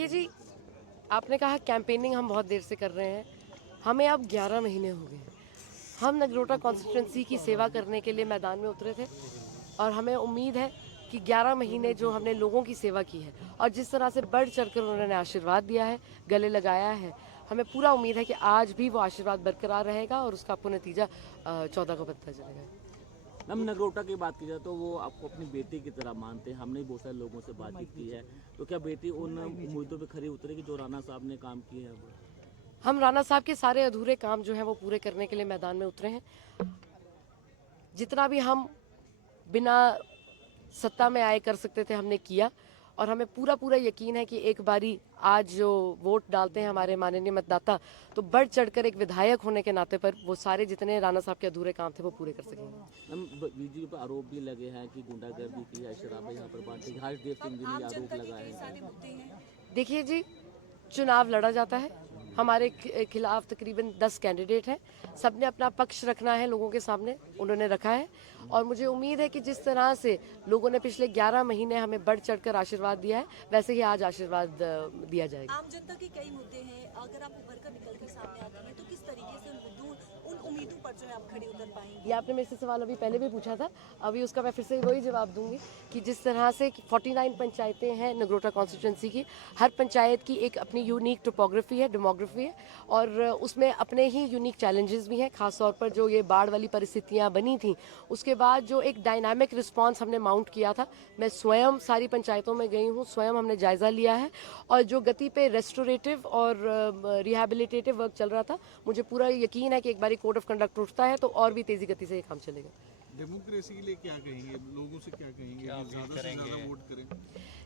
देखिए जी, आपने कहा कैंपेनिंग हम बहुत देर से कर रहे हैं। हमें अब 11 महीने हो गए। हम नगरोटा कॉन्स्टिट्यूंसी की सेवा करने के लिए मैदान में उतरे थे और हमें उम्मीद है कि 11 महीने जो हमने लोगों की सेवा की है और जिस तरह से बढ़ चढ़कर उन्होंने आशीर्वाद दिया है, गले लगाया है, हमें पूरा उम्मीद है कि आज भी वो आशीर्वाद बरकरार रहेगा और उसका आपको नतीजा 14 को पता चलेगा। मैम, नगरोटा की बात की जाए तो वो आपको अपनी बेटी की तरह मानते हैं। हमने बहुत सारे लोगों से बातचीत की है, तो क्या बेटी उन उम्मीदों पे खरी उतरेगी जो राणा साहब ने काम किए हैं? वो हम राणा साहब के सारे अधूरे काम जो हैं वो पूरे करने के लिए मैदान में उतरे हैं। जितना भी हम बिना सत्ता में आए कर सकते थे हमने किया और हमें पूरा पूरा यकीन है कि एक बारी आज जो वोट डालते हैं हमारे माननीय मतदाता, तो बढ़ चढ़कर एक विधायक होने के नाते पर वो सारे जितने राणा साहब के अधूरे काम थे वो पूरे कर सकेंगे। मैम, बीजेपी पर आरोप भी लगे हैं कि गुंडागर्दी की है, शराबें यहाँ पर बांटी। हर्षदेव सिंह जी ने आरोप लगाए हैं। देखिए जी, चुनाव लड़ा जाता है। हमारे खिलाफ तकरीबन 10 कैंडिडेट हैं। सबने अपना पक्ष रखना है लोगों के सामने, उन्होंने रखा है और मुझे उम्मीद है कि जिस तरह से लोगों ने पिछले 11 महीने हमें बढ़ चढ़कर आशीर्वाद दिया है, वैसे ही आज आशीर्वाद दिया जाएगा। आम जनता के कई मुद्दे हैं, अगर आप उभर कर निकल कर सामने आती हैं तो किस तरीके से उन उम्मीदों पर जो है आप खड़ी उतर पाएंगी? ये आपने मेरे से सवाल अभी पहले भी पूछा था, अभी उसका मैं फिर से वही जवाब दूंगी कि जिस तरह से 49 पंचायतें हैं नगरोटा कॉन्स्टिट्यूंसी की, हर पंचायत की एक अपनी यूनिक टोपोग्राफी है, डेमोग्राफी है और उसमें अपने ही यूनिक चैलेंजेस भी हैं। खासतौर पर जो ये बाढ़ वाली परिस्थितियां बनी थी, उसके बाद जो एक डायनामिक रिस्पांस हमने माउंट किया था, मैं स्वयं सारी पंचायतों में गई हूँ, स्वयं हमने जायजा लिया है और जो गति पे रेस्टोरेटिव और रिहैबिलिटेटिव वर्क चल रहा था, मुझे पूरा यकीन है कि एक बारी कोड ऑफ कंडक्ट उठता है तो और भी तेजी गति से ये काम चलेगा। डेमोक्रेसी के लिए क्या कहेंगे, लोगों से क्या कहेंगे कि ज़्यादा से ज़्यादा वोट करें?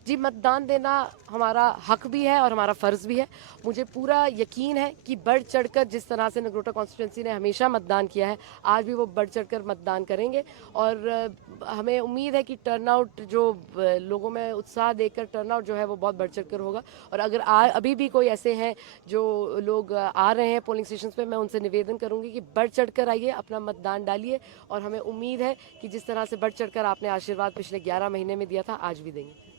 जी, मतदान देना हमारा हक भी है और हमारा फ़र्ज़ भी है। मुझे पूरा यकीन है कि बढ़ चढ़कर जिस तरह से नगरोटा कॉन्स्टिट्यूंसी ने हमेशा मतदान किया है, आज भी वो बढ़ चढ़कर मतदान करेंगे और हमें उम्मीद है कि टर्नआउट जो लोगों में उत्साह देखकर टर्नआउट जो है वो बहुत बढ़ चढ़कर होगा और अगर अभी भी कोई ऐसे हैं जो लोग आ रहे हैं पोलिंग स्टेशन पे, मैं उनसे निवेदन करूंगी कि बढ़ चढ़कर आइए, अपना मतदान डालिए और हमें उम्मीद है कि जिस तरह से बढ़ चढ़कर आपने आशीर्वाद पिछले 11 महीने में दिया था, आज भी देंगे।